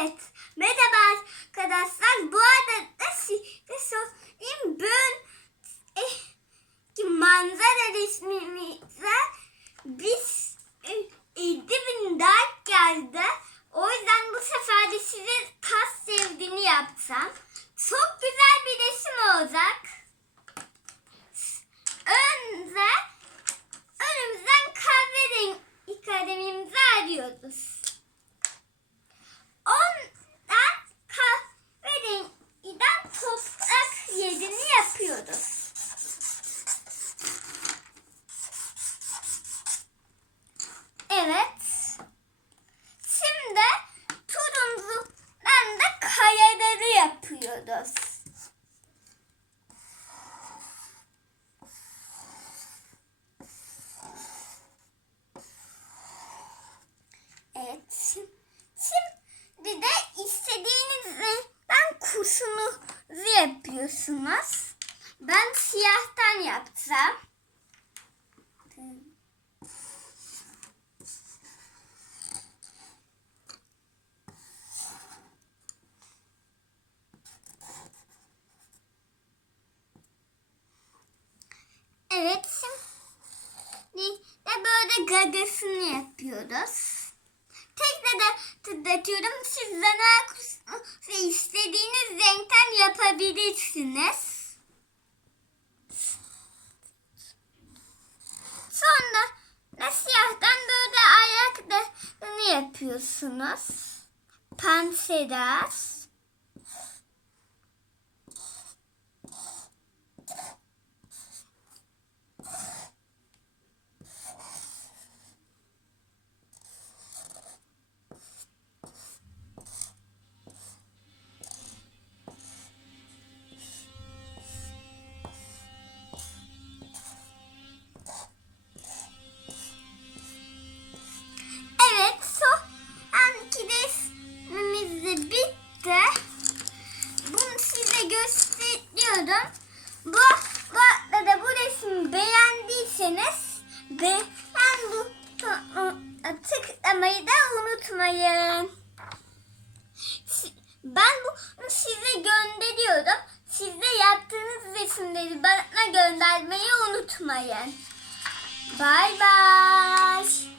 Evet. Merhaba arkadaşlar. Bu arada size sorayım. Ben eh, ki manzara resmimize biz eh, 50 bin like geldi. O yüzden bu sefer de size kas sevdiğini yapsam. Çok güzel bir resim olacak. Önce önümüzden kahverengi kalemimizi arıyoruz. Yapıyoruz. Evet. Şimdi turuncudan da kayaları yapıyoruz. Evet. Şimdi de istediğiniz renkten kurşunuzu yapıyorsunuz. Ben siyahtan yapacağım. Evet, şimdi böyle gagasını yapıyoruz. Tekrar da tıklatıyorum. Siz dana kursunu istediğiniz renkten yapabilirsiniz. Sonra da siyahtan böyle ayaklarını yapıyorsunuz. Panseras. Tıklamayı da unutmayın. Ben bunu size gönderiyorum. Siz de yaptığınız resimleri bana göndermeyi unutmayın. Bay bay.